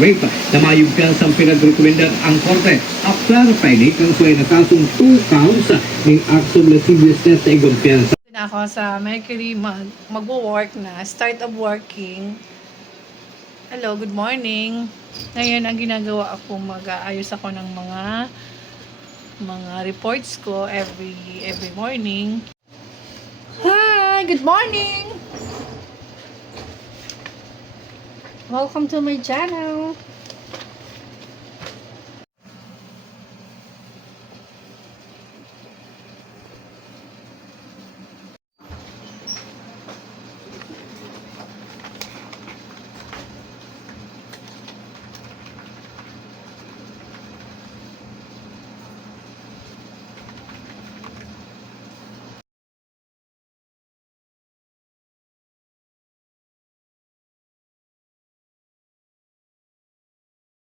rape na mayugkan sa pinagrekomendar ang korte. After Friday, kang suway na kasong 2 counts ng action lasciviousness sa igumpiyansa. Na ako sa Mercury magwo-work na, start of working. Hello, good morning. Ngayon ang ginagawa ako, mag-aayos ako ng mga reports ko every morning. Hi, good morning. Welcome to my channel.